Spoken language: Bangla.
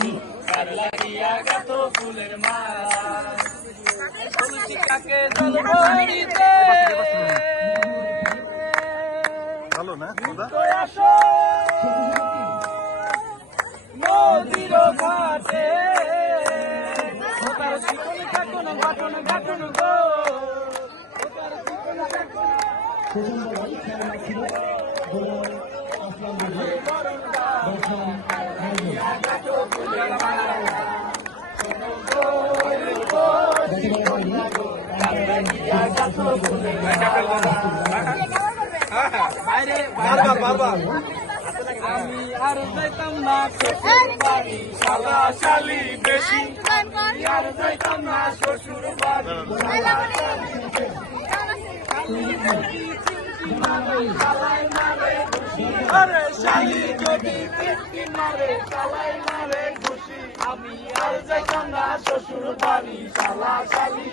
কার লাগিয়া গাতো ফুলের মালা তুলসী কাকে জল ভরিতে ভালো না আসো নদীর ঘাটে তার শিকলি কাটুন ঘাটুন ঘাটুন গো তার শিকলি আমি আর যাইতাম না শ্বশুর বাড়ি শালা শালি বেশি আর যাইতাম না শ্বশুর বাড়ি আরে শালি যদি পিটকি মারে শালাই মারে খুশি আমি আর যাইতাম না শ্বশুর বাড়ি শালা শালি